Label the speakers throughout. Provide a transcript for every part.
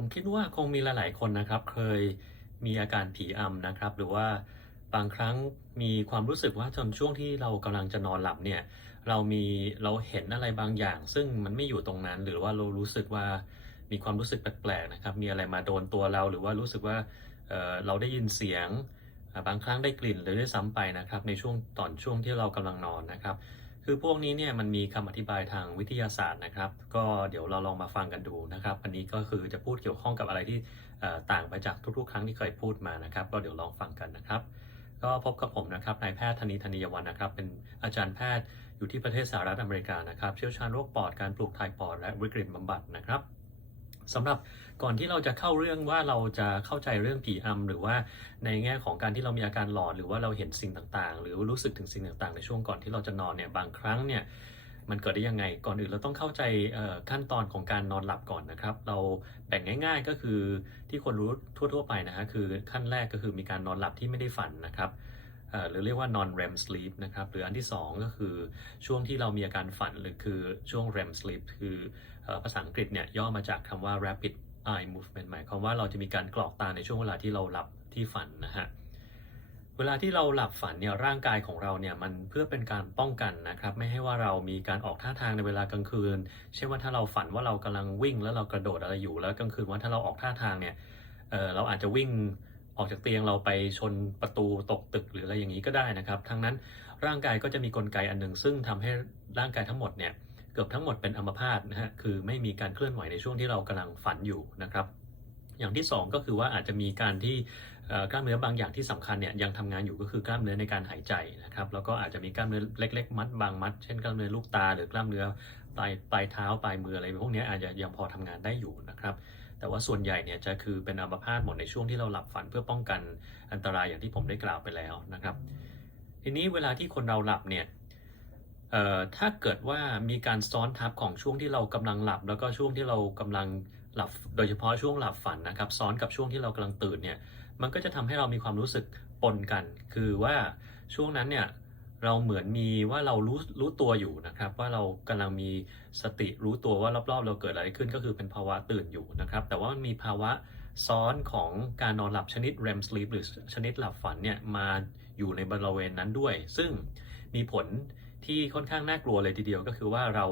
Speaker 1: ผมคิดว่าคงมีหลาย ๆ คนนะครับ เคยมีอาการผีอำนะครับ หรือว่าบางครั้งมีความรู้สึกว่าจนช่วงที่เรากำลังจะนอนหลับเนี่ย เรามีเราเห็นอะไรบางอย่าง ซึ่งมันไม่อยู่ตรงนั้น หรือว่าเรารู้สึกว่ามีความรู้สึกแปลก ๆ นะครับ มีอะไรมาโดนตัวเรา หรือว่ารู้สึกว่าเเราได้ยินเสียง บางครั้งได้กลิ่นเลยด้ซ้ำไปนะครับ ในช่วงตอนช่วงที่เรากำลังนอนนะครับ คือพวกนี้เนี่ยมันมีคำอธิบายทางวิทยาศาสตร์นะครับ ก็เดี๋ยวเราลองมาฟังกันดูนะครับ อันนี้ก็คือจะพูดเกี่ยวข้องกับอะไรที่ต่างไปจากทุกๆ ครั้งที่เคยพูดมานะครับ ก็เดี๋ยวลองฟังกันนะครับ ก็พบกับผมนะครับนายแพทย์ธนีธนียวันนะครับ เป็นอาจารย์แพทย์อยู่ที่ประเทศสหรัฐอเมริกานะครับ เชี่ยวชาญโรคปอดการปลูกถ่ายปอดและวิกฤตบำบัดนะครับ สำหรับก่อนที่เราจะเข้าเรื่องว่าเราจะเข้าใจเรื่องผีอำหรือว่าในแง่ของการที่เรามีอาการหลอนหรือว่าเราเห็นสิ่งต่างๆ หรือรู้สึกถึงสิ่งต่างๆ ในช่วงก่อนที่เราจะนอนเนี่ยบางครั้งเนี่ยมันเกิดได้ยังไง ก่อนอื่นเราต้องเข้าใจขั้นตอนของการนอนหลับก่อนนะครับ เราแบ่งง่าย ๆ ก็คือที่คนรู้ทั่วๆไปนะฮะคือขั้นแรกก็คือมีการนอนหลับที่ไม่ได้ฝันนะครับ หรือเรียกว่า non REM sleep นะครับ หรืออันที่สองก็คือช่วงที่เรามีอาการฝันหรือคือช่วง REM sleep คือภาษาอังกฤษเนี่ยย่อมาจากคำว่า rapid eye movement หมายความว่าเราจะมีการกรอกตาในช่วงเวลาที่เราหลับที่ฝันนะฮะเวลาที่เราหลับฝันเนี่ยร่างกายของเราเนี่ยมันเพื่อเป็นการป้องกันนะครับไม่ให้ว่าเรามีการออกท่าทางในเวลากลางคืน เช่นว่าถ้าเราฝันว่าเรากำลังวิ่งแล้วเรากระโดดอะไรอยู่แล้วกลางคืนว่าถ้าเราออกท่าทางเนี่ยเเราอาจจะวิ่ง ออกจากเตียงเราไปชนประตูตกตึกหรืออะไรอย่างนี้ก็ได้นะครับ ทั้งนั้นร่างกายก็จะมีกลไกอันหนึ่ง ซึ่งทำให้ร่างกายทั้งหมดเนี่ยเกือบทั้งหมดเป็นอัมพาตนะฮะคือไม่มีการเคลื่อนไหวในช่วงที่เรากำลังฝันอยู่นะครับ อย่างที่สองก็คือว่าอาจจะมีการที่กล้ามเนื้อบางอย่างที่สำคัญเนี่ยยังทำงานอยู่ก็คือกล้ามเนื้อในการหายใจนะครับแล้วก็อาจจะมีกล้ามเนื้อเล็ก ๆ มัดบางมัด เช่นกล้ามเนื้อลูกตา หรือกล้ามเนื้อปลายปลายเท้าปลายมืออะไรพวกนี้อาจจะยังพอทำงานได้อยู่นะครับ แต่ว่าส่วนใหญ่เนี่ยจะคือเป็นอัมพาตหมดในช่วงที่เราหลับฝันเพื่อป้องกันอันตรายอย่างที่ผมได้กล่าวไปแล้วนะครับ ทีนี้เวลาที่คนเราหลับเนี่ยถ้าเกิดว่ามีการซ้อนทับของช่วงที่เรากำลังหลับ แล้วก็ช่วงที่เรากำลังหลับ โดยเฉพาะช่วงหลับฝันนะครับ ซ้อนกับช่วงที่เรากำลังตื่นเนี่ยมันก็จะทำให้เรามีความรู้สึกปนกัน คือว่าช่วงนั้นเนี่ย เราเหมือนมีว่าเรารู้รู้ตัวอยู่นะครับ ว่าเรากำลังมีสติรู้ตัวว่ารอบๆ เราเกิดอะไรขึ้นก็คือเป็นภาวะตื่นอยู่นะครับ แต่ว่ามันมีภาวะซ้อนของการนอนหลับชนิด REM sleep หรือชนิดหลับฝันเนี่ยมาอยู่ในบริเวณนั้นด้วย ซึ่งมีผลที่ค่อนข้างน่ากลัวเลยทีเดียวก็คือว่าเรา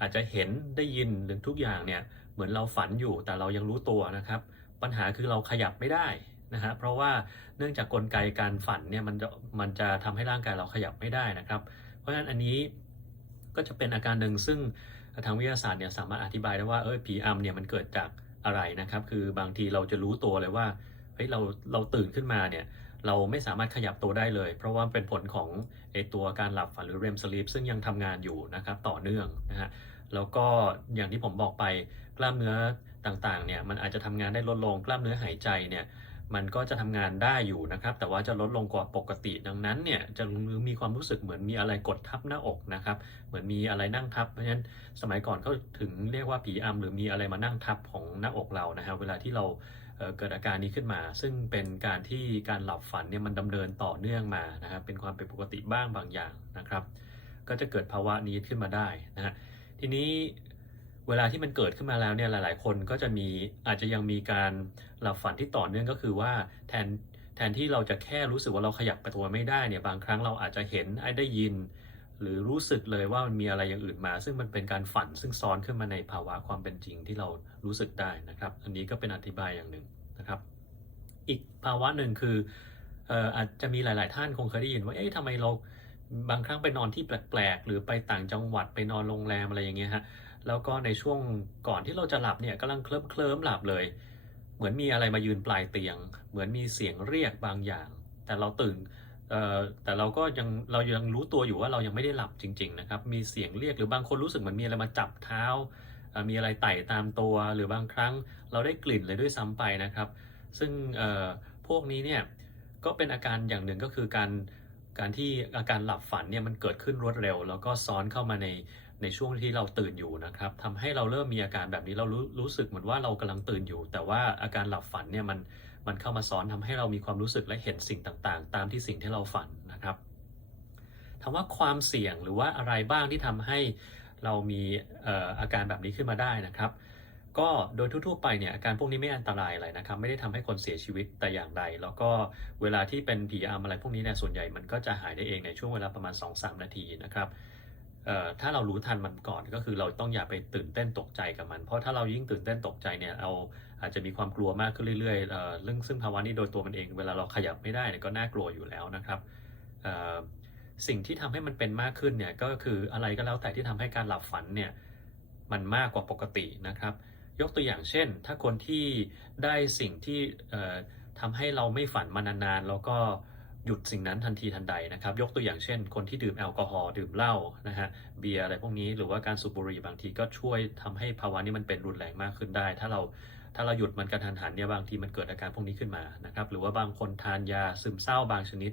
Speaker 1: อาจจะเห็นได้ยินหรือทุกอย่างเนี่ยเหมือนเราฝันอยู่แต่เรายังรู้ตัวนะครับ ปัญหาคือเราขยับไม่ได้ นะฮะเพราะว่าเนื่องจากกลไกการฝันเนี่ยมันจะมันจะทำให้ร่างกายเราขยับไม่ได้นะครับ เพราะฉะนั้นอันนี้ก็จะเป็นอาการหนึ่งซึ่งทางวิทยาศาสตร์เนี่ยสามารถอธิบายได้ว่าเออผีอำเนี่ยมันเกิดจากอะไรนะครับ คือบางทีเราจะรู้ตัวเลยว่าเฮ้ยเราเราตื่นขึ้นมาเนี่ยเราไม่สามารถขยับตัวได้เลย เพราะว่าเป็นผลของไอตัวการหลับฝันหรือ REM sleep ซึ่งยังทำงานอยู่นะครับต่อเนื่องนะฮะแล้วก็อย่างที่ผมบอกไปกล้ามเนื้อต่างๆเนี่ยมันอาจจะทำงานได้ลดลงกล้ามเนื้อหายใจเนี่ย มันก็จะทำงานได้อยู่นะครับ แต่ว่าจะลดลงกว่าปกติ ดังนั้นเนี่ยจะมีความรู้สึกเหมือนมีอะไรกดทับหน้าอกนะครับ เหมือนมีอะไรนั่งทับ เพราะฉะนั้นสมัยก่อนเขาถึงเรียกว่าผีอำหรือมีอะไรมานั่งทับของหน้าอกเรานะฮะเวลาที่เราเอ่อเกิดอาการนี้ขึ้นมา ซึ่งเป็นการที่การหลับฝันเนี่ยมันดำเนินต่อเนื่องมานะครับเป็นความเป็นปกติบ้างบางอย่างนะครับ ก็จะเกิดภาวะนี้ขึ้นมาได้นะฮะทีนี้ เวลาที่มันเกิดขึ้นมาแล้วเนี่ยหลาย ๆ คนก็จะมีอาจจะยังมีการหลับฝันที่ต่อเนื่องก็คือว่าแทนแทนที่เราจะแค่รู้สึกว่าเราขยับไปตัวไม่ได้เนี่ยบางครั้งเราอาจจะเห็นได้ยิน หรือรู้สึกเลยว่ามันมีอะไรอย่างอื่นมา ซึ่งมันเป็นการฝันซึ่งซ้อนขึ้นมาในภาวะความเป็นจริงที่เรารู้สึกได้นะครับ อันนี้ก็เป็นอธิบายอย่างหนึ่งนะครับ อีกภาวะหนึ่งคือเอ่ออาจจะมีหลาย ๆ ท่านคงเคยได้ยินว่าเอ๊ะทำไมเราบางครั้งไปนอนที่แปลก ๆ หรือไปต่างจังหวัดไปนอนโรงแรมอะไรอย่างเงี้ยฮะ แล้วก็ในช่วงก่อนที่เราจะหลับเนี่ยกำลังเคลิ้มเคลิ้มหลับเลย เหมือนมีอะไรมายืนปลายเตียง เหมือนมีเสียงเรียกบางอย่าง แต่เราตื่นแต่เราก็ยังเรายังรู้ตัวอยู่ว่าเรายังไม่ได้หลับจริง ๆ นะครับ มีเสียงเรียกหรือบางคนรู้สึกเหมือนมีอะไรมาจับเท้า มีอะไรไต่ตามตัวหรือบางครั้งเราได้กลิ่นเลยด้วยซ้ำไปนะครับ ซึ่งพวกนี้เนี่ยก็เป็นอาการอย่างหนึ่งก็คือการการที่อาการหลับฝันเนี่ยมันเกิดขึ้นรวดเร็ว แล้วก็ซ้อนเข้ามาใน ในช่วงที่เราตื่นอยู่นะครับทำให้เราเริ่มมีอาการแบบนี้เรารู้รู้สึกเหมือนว่าเรากำลังตื่นอยู่ แต่ว่าอาการหลับฝันเนี่ยมันมันเข้ามาซ้อนทำให้เรามีความรู้สึกและเห็นสิ่งต่างๆ ตามที่สิ่งที่เราฝันนะครับถามว่าความเสี่ยงหรือว่าอะไรบ้างที่ทำให้เรามีอาการแบบนี้ขึ้นมาได้นะครับ ก็โดยทั่วๆไปเนี่ยอาการพวกนี้ไม่อันตรายอะไรนะครับ ไม่ได้ทำให้คนเสียชีวิตแต่อย่างใด แล้วก็เวลาที่เป็นผีอำอะไรพวกนี้เนี่ยส่วนใหญ่มันก็จะหายได้เองในช่วงเวลาประมาณ 2-3 นาทีนะครับเถ้าเรารู้ทันมันก่อนก็คือเราต้องอย่าไปตื่นเต้นตกใจกับมัน เพราะถ้าเรายิ่งตื่นเต้นตกใจเนี่ยเราอาจจะมีความกลัวมากขึ้นเรื่อยๆเรื่องซึ่งภาวะนี้โดยตัวมันเอง เวลาเราขยับไม่ได้เนี่ยก็น่ากลัวอยู่แล้วนะครับสิ่งที่ทำให้มันเป็นมากขึ้นเนี่ยก็คืออะไรก็แล้วแต่ที่ทำให้การหลับฝันเนี่ยมันมากกว่าปกตินะครับ ยกตัวอย่างเช่น ถ้าคนที่ได้สิ่งที่เอ่อทำให้เราไม่ฝันมานานๆแล้วก็ หยุดสิ่งนั้นทันทีทันใดนะครับ ยกตัวอย่างเช่น คนที่ดื่มแอลกอฮอล์ดื่มเหล้านะฮะเบียร์อะไรพวกนี้หรือว่าการสูบบุหรี่บางทีก็ช่วยทำให้ภาวะนี้มันเป็นรุนแรงมากขึ้นได้ ถ้าเราถ้าเราหยุดมันกระทันหันเนี่ยบางทีมันเกิดอาการพวกนี้ขึ้นมานะครับหรือว่าบางคนทานยาซึมเศร้าบางชนิด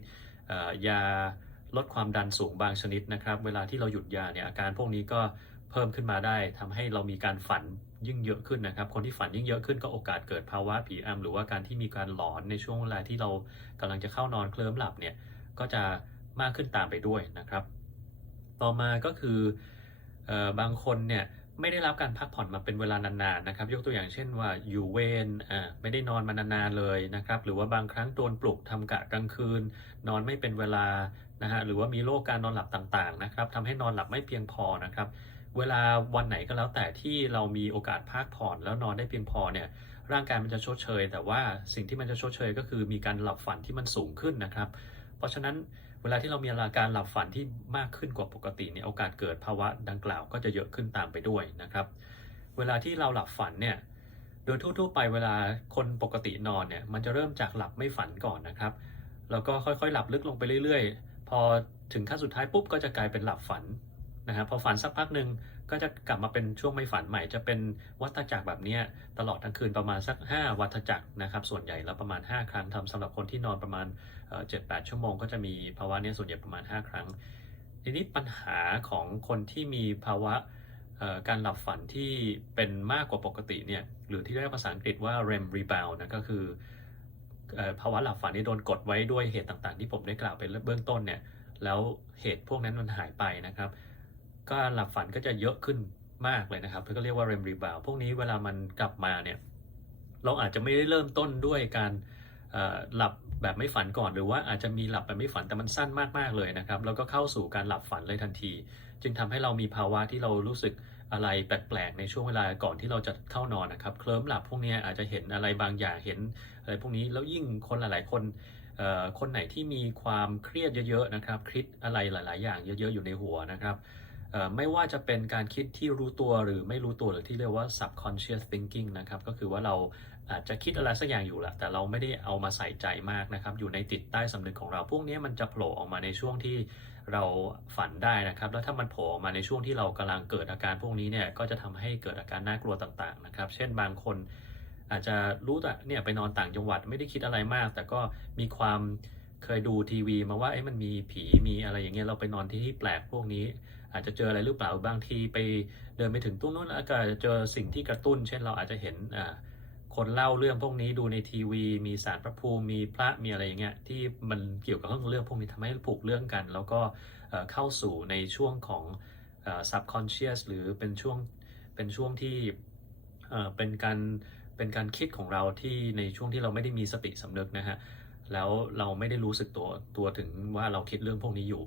Speaker 1: ยาลดความดันสูงบางชนิดนะครับ เวลาที่เราหยุดยาเนี่ยอาการพวกนี้ก็เพิ่มขึ้นมาได้ทำให้เรามีการฝัน ยิ่งเยอะขึ้นนะครับ คนที่ฝันยิ่งเยอะขึ้นก็โอกาสเกิดภาวะผีอำหรือว่าการที่มีการหลอนในช่วงเวลาที่เรากำลังจะเข้านอนเคลิ้มหลับเนี่ยก็จะมากขึ้นตามไปด้วยนะครับ ต่อมาก็คือเออบางคนเนี่ยไม่ได้รับการพักผ่อนมาเป็นเวลานานๆนะครับ ยกตัวอย่างเช่นว่าอยู่เวรอ่าไม่ได้นอนมานานๆเลยนะครับ หรือว่าบางครั้งโดนปลุกทำกะกลางคืน นอนไม่เป็นเวลานะฮะหรือว่ามีโรคการนอนหลับต่างๆนะครับทำให้นอนหลับไม่เพียงพอนะครับ เวลาวันไหนก็แล้วแต่ที่เรามีโอกาสพักผ่อนแล้วนอนได้เพียงพอเนี่ยร่างกายมันจะชดเชย แต่ว่าสิ่งที่มันจะชดเชยก็คือมีการหลับฝันที่มันสูงขึ้นนะครับ เพราะฉะนั้นเวลาที่เรามีอาการหลับฝันที่มากขึ้นกว่าปกติเนี่ยโอกาสเกิดภาวะดังกล่าวก็จะเยอะขึ้นตามไปด้วยนะครับ เวลาที่เราหลับฝันเนี่ยโดยทั่วๆไปเวลาคนปกตินอนเนี่ยมันจะเริ่มจากหลับไม่ฝันก่อนนะครับ แล้วก็ค่อยๆ หลับลึกลงไปเรื่อยๆ พอถึงขั้นสุดท้ายปุ๊บก็จะกลายเป็นหลับฝัน นะครับพอฝันสักพักหนึ่งก็จะกลับมาเป็นช่วงไม่ฝันใหม่ จะเป็นวัฏจักรแบบนี้ตลอดทั้งคืนประมาณสัก 5 วัฏจักรนะครับ ส่วนใหญ่แล้วประมาณ 5 ครั้งทำสำหรับคนที่นอนประมาณเจ็ดแปดชั่วโมงก็จะมีภาวะนี้ส่วนใหญ่ประมาณ 5 ครั้ง ทีนี้ปัญหาของคนที่มีภาวะการหลับฝันที่เป็นมากกว่าปกติเนี่ยหรือที่เรียกภาษาอังกฤษว่า REM rebound นะก็คืออภาวะหลับฝันที่โดนกดไว้ด้วยเหตุต่างๆ ที่ผมได้กล่าวไปเบื้องต้นเนี่ยแล้วเหตุพวกนั้นมันหายไปนะครับ ก็หลับฝันก็จะเยอะขึ้นมากเลยนะครับก็เรียกว่า REM rebound พวกนี้เวลามันกลับมาเนี่ยเราอาจจะไม่ได้เริ่มต้นด้วยการหลับแบบไม่ฝันก่อน หรือว่าอาจจะมีหลับแบบไม่ฝันแต่มันสั้นมากๆเลยนะครับ แล้วก็เข้าสู่การหลับฝันเลยทันที จึงทำให้เรามีภาวะที่เรารู้สึกอะไรแปลกๆในช่วงเวลาก่อนที่เราจะเข้านอนนะครับ เคลิ้มหลับพวกนี้อาจจะเห็นอะไรบางอย่างเห็นอะไรพวกนี้แล้วยิ่งคนหลายๆ คนคนไหนที่มีความเครียดเยอะๆนะครับคิดอะไรหลาย ๆ อย่างเยอะๆอยู่ในหัวนะครับ ไม่ว่าจะเป็นการคิดที่รู้ตัวหรือไม่รู้ตัวหรือที่เรียกว่า subconscious thinking นะครับ ก็คือว่าเราอาจจะคิดอะไรสักอย่างอยู่แหละแต่เราไม่ได้เอามาใส่ใจมากนะครับ อยู่ในจิตใต้สำนึกของเรา พวกนี้มันจะโผล่ออกมาในช่วงที่เราฝันได้นะครับ แล้วถ้ามันโผล่ออกมาในช่วงที่เรากำลังเกิดอาการพวกนี้เนี่ยก็จะทำให้เกิดอาการน่ากลัวต่างๆนะครับ เช่นบางคนอาจจะรู้แต่เนี่ยไปนอนต่างจังหวัดไม่ได้คิดอะไรมาก แต่ก็มีความเคยดูทีวีมาว่าเอ้มันมีผีมีอะไรอย่างเงี้ยเราไปนอนที่ที่แปลกพวกนี้ อาจจะเจออะไรหรือเปล่าบางทีไปเดินไปถึงตู้นู้นแล้วก็อาจจะเจอสิ่งที่กระตุ้น เช่นเราอาจจะเห็นคนเล่าเรื่องพวกนี้ดูในทีวี มีสารพระภูมิมีพระมีอะไรอย่างเงี้ยที่มันเกี่ยวกับเรื่องพวกนี้ทำให้ผูกเรื่องกัน แล้วก็เข้าสู่ในช่วงของ subconscious หรือเป็นช่วงเป็นช่วงที่เป็นการเป็นการคิดของเราที่ในช่วงที่เราไม่ได้มีสติสำนึกนะฮะแล้วเราไม่ได้รู้สึกตัวตัวถึงว่าเราคิดเรื่องพวกนี้อยู่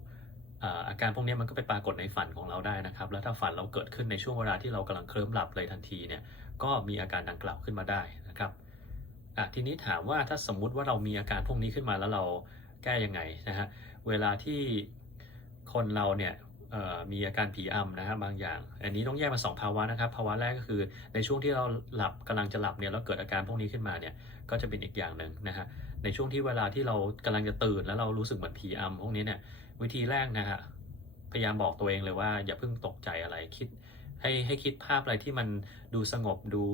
Speaker 1: อาการพวกนี้มันก็ไปปรากฏในฝันของเราได้นะครับ แล้วถ้าฝันเราเกิดขึ้นในช่วงเวลาที่เรากำลังเคลิ้มหลับเลยทันทีเนี่ย ก็มีอาการดังกล่าวขึ้นมาได้นะครับทีนี้ถามว่าถ้าสมมุติว่าเรามีอาการพวกนี้ขึ้นมาแล้วเราแก้ยังไงนะฮะ เวลาที่คนเราเนี่ยมีอาการผีอำนะฮะบางอย่าง อันนี้ต้องแยกมาสองภาวะนะครับภาวะแรกก็คือในช่วงที่เราหลับกำลังจะหลับเนี่ยแล้วเกิดอาการพวกนี้ขึ้นมาเนี่ยก็จะเป็นอีกอย่างหนึ่งนะฮะ ในช่วงที่เวลาที่เรากำลังจะตื่นแล้วเรารู้สึกเหมือนผีอำพวกนี้เนี่ยวิธีแรกนะฮะพยายามบอกตัวเองเลยว่า อย่าเพิ่งตกใจอะไรคิด ให้ให้คิดภาพอะไรที่มันดูสงบดู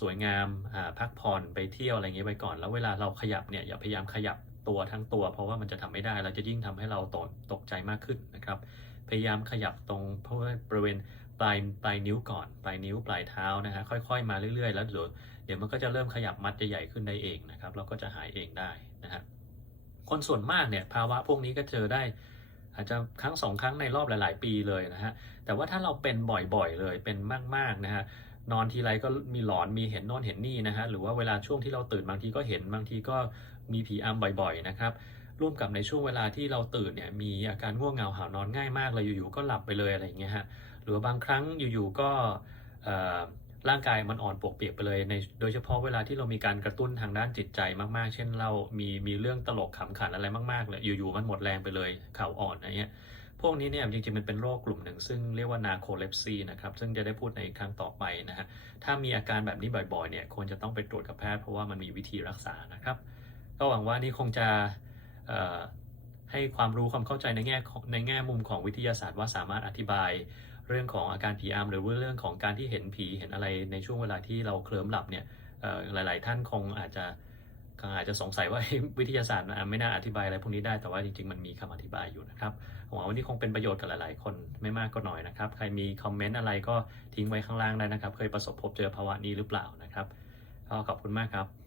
Speaker 1: สวยงามอ่าพักผ่อนไปเที่ยวอะไรเงี้ยไปก่อน แล้วเวลาเราขยับเนี่ยอย่าพยายามขยับตัวทั้งตัว เพราะว่ามันจะทำไม่ได้เราจะยิ่งทำให้เราตกตกใจมากขึ้นนะครับ พยายามขยับตรงเพราะว่าบริเวณ ปลายปลายนิ้วก่อน ปลายนิ้วปลายเท้านะฮะค่อย ๆ มาเรื่อย ๆ แล้วเดี๋ยวเดี๋ยวมันก็จะเริ่มขยับมัดจะใหญ่ขึ้นได้เองนะครับแล้วก็จะหายเองได้นะฮะคนส่วนมากเนี่ยภาวะพวกนี้ก็เจอได้ อาจจะครั้งสองครั้งในรอบหลาย ๆ ปีเลยนะฮะแต่ว่าถ้าเราเป็นบ่อยๆเลยเป็นมากๆนะฮะนอนทีไรก็มีหลอนมีเห็นน่นเห็นนี่นะฮะหรือว่าเวลาช่วงที่เราตื่นบางทีก็เห็นบางทีก็มีผีอำบ่อยๆนะครับร่วมกับในช่วงเวลาที่เราตื่นเนี่ยมีอาการง่วงเหงาหานอนง่ายมากเลยอยู่ๆก็หลับไปเลยอะไรอย่างเงี้ยฮะ หรือบางครั้งอยู่ๆก็ร่างกายมันอ่อนปวกเปียกไปเลยในโดยเฉพาะเวลาที่เรามีการกระตุ้นทางด้านจิตใจมากๆ เช่นเรามีมีเรื่องตลกขำขันอะไรมากๆเลยอยู่ๆมันหมดแรงไปเลยเข่าอ่อนอะไรเงี้ยพวกนี้เนี่ยจริงๆมันเป็นโรคกลุ่มหนึ่ง ซึ่งเรียกว่านาโคเลปซีนะครับซึ่งจะได้พูดในครั้งต่อไปนะฮะถ้ามีอาการแบบนี้บ่อยๆเนี่ยควรจะต้องไปตรวจกับแพทย์เพราะว่ามันมีวิธีรักษานะครับ ก็หวังว่านี่คงจะให้ความรู้ความเข้าใจในแง่ในแง่มุมของวิทยาศาสตร์ว่าสามารถอธิบาย เรื่องของอาการผีอำหรือว่าเรื่องของการที่เห็นผีเห็นอะไรในช่วงเวลาที่เราเคลิ้มหลับเนี่ยหลาย ๆ ท่านคงอาจจะคงอาจจะสงสัยว่าวิทยาศาสตร์ไม่น่าอธิบายอะไรพวกนี้ได้แต่ว่าจริง ๆ มันมีคำอธิบายอยู่นะครับหวังว่าวันนี้คงเป็นประโยชน์กับหลาย ๆ คนไม่มากก็น้อยนะครับ ใครมีคอมเมนต์อะไรก็ทิ้งไว้ข้างล่างได้นะครับ เคยประสบพบเจอภาวะนี้หรือเปล่านะครับก็ขอบคุณมากครับ